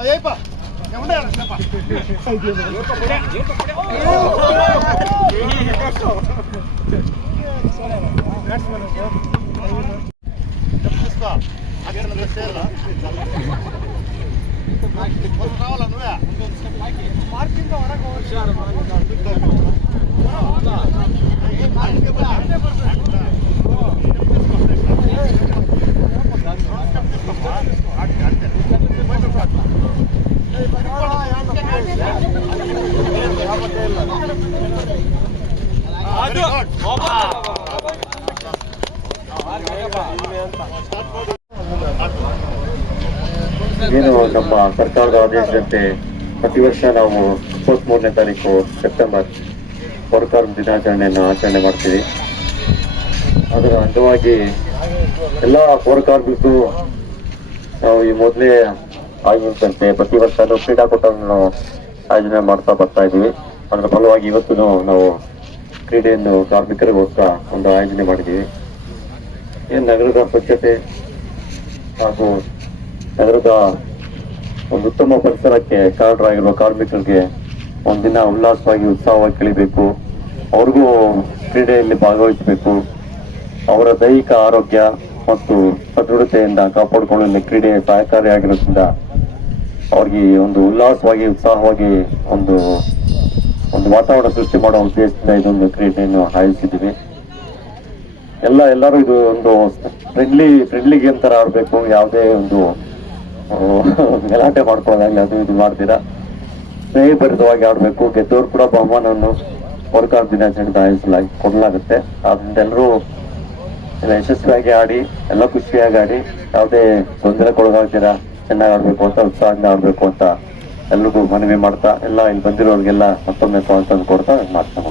అయ్యప్ప ఏమంటే తీసుకో అక్కడ సేర్లా రావాలా నువ్వే ಏನು ನಮ್ಮ ಸರ್ಕಾರದ ಆದೇಶದಂತೆ ಪ್ರತಿ ವರ್ಷ ನಾವು ಇಪ್ಪತ್ಮೂರನೇ ತಾರೀಕು ಸೆಪ್ಟೆಂಬರ್ ಪೌರಕಾರ್ಮ ದಿನಾಚರಣೆಯನ್ನು ಆಚರಣೆ ಮಾಡ್ತೀವಿ. ಅದರ ಅಂಗವಾಗಿ ಎಲ್ಲ ಪೌರಕಾರ್ಮಿಕರು ನಾವು ಈ ಮೊದಲೇ ಆಗಿರುತ್ತಂತೆ ಪ್ರತಿ ವರ್ಷ ಕ್ರೀಡಾಕೂಟವನ್ನು ಆಯೋಜನೆ ಮಾಡ್ತಾ ಬರ್ತಾ ಇದ್ದೀವಿ. ಅದರ ಫಲವಾಗಿ ಇವತ್ತು ನಾವು ಕ್ರೀಡೆಯನ್ನು ಕಾರ್ಮಿಕರಿಗೋಸ್ಕರ ಒಂದು ಆಯೋಜನೆ ಮಾಡಿದ್ದೀವಿ ಏನು ನಗರದ ಸ್ವಚ್ಛತೆ ಹಾಗೂ ನಗರದ ಒಂದು ಉತ್ತಮ ಪರಿಸರಕ್ಕೆ ಕಾರಣರಾಗಿರುವ ಕಾರ್ಮಿಕರಿಗೆ ಒಂದಿನ ಉಲ್ಲಾಸವಾಗಿ, ಉತ್ಸಾಹವಾಗಿ ಕಳಿಬೇಕು ಅವ್ರಿಗೂ ಕ್ರೀಡೆಯಲ್ಲಿ ಭಾಗವಹಿಸಬೇಕು. ಅವರ ದೈಹಿಕ ಆರೋಗ್ಯ ಮತ್ತು ಸದೃಢತೆಯಿಂದ ಕಾಪಾಡಿಕೊಳ್ಳಲು ಕ್ರೀಡೆ ಸಹಕಾರಿಯಾಗಿರೋದ್ರಿಂದ ಅವ್ರಿಗೆ ಒಂದು ಉಲ್ಲಾಸವಾಗಿ, ಉತ್ಸಾಹವಾಗಿ ಒಂದು ಒಂದು ವಾತಾವರಣ ಸೃಷ್ಟಿ ಮಾಡೋ ಉದ್ದೇಶದಿಂದ ಇದೊಂದು ಕ್ರೀಡೆಯನ್ನು ಆಯೋಜಿಸಿದ್ದೀವಿ. ಎಲ್ಲ, ಎಲ್ಲರೂ ಇದು ಒಂದು ಫ್ರೆಂಡ್ಲಿ ಫ್ರೆಂಡ್ಲಿ ಗೇಮ್ ತರ ಆಡ್ಬೇಕು, ಯಾವುದೇ ಒಂದು ಗಲಾಟೆ ಮಾಡ್ಕೊಳ್ಳೋದಾಗಲಿ ಅದು ಇದು ಮಾಡ್ತೀರಾ? ಸ್ನೇಹಭರಿತವಾಗಿ ಆಡಬೇಕು, ಗೆದ್ದವ್ರು ಕೂಡ ಬಹುಮಾನವನ್ನು ಹೊರಕಾರ ದಿನಾಚರಣೆ ಆಯೋಜಿಸಲಾಗಿ ಕೊಡಲಾಗುತ್ತೆ. ಆದ್ರಿಂದ ಎಲ್ಲರೂ ಎಲ್ಲ ಯಶಸ್ವಿಯಾಗಿ ಆಡಿ, ಎಲ್ಲ ಖುಷಿಯಾಗಿ ಆಡಿ, ಯಾವುದೇ ತೊಂದರೆ ಕೊಡೋದಾಗ್ತೀರಾ ಚೆನ್ನಾಗಿ ಆಡಬೇಕು ಅಂತ ಉತ್ಸಾಹದಿಂದ ಆಡಬೇಕು ಅಂತ ಎಲ್ರಿಗೂ ಮನವಿ ಮಾಡ್ತಾ ಎಲ್ಲ ಇಲ್ಲಿ ಬಂದಿರೋರಿಗೆಲ್ಲ ಮತ್ತೊಮ್ಮೆ ಸ್ವಾಗತ ಕೊಡ್ತಾ ಮಾಡ್ತಾ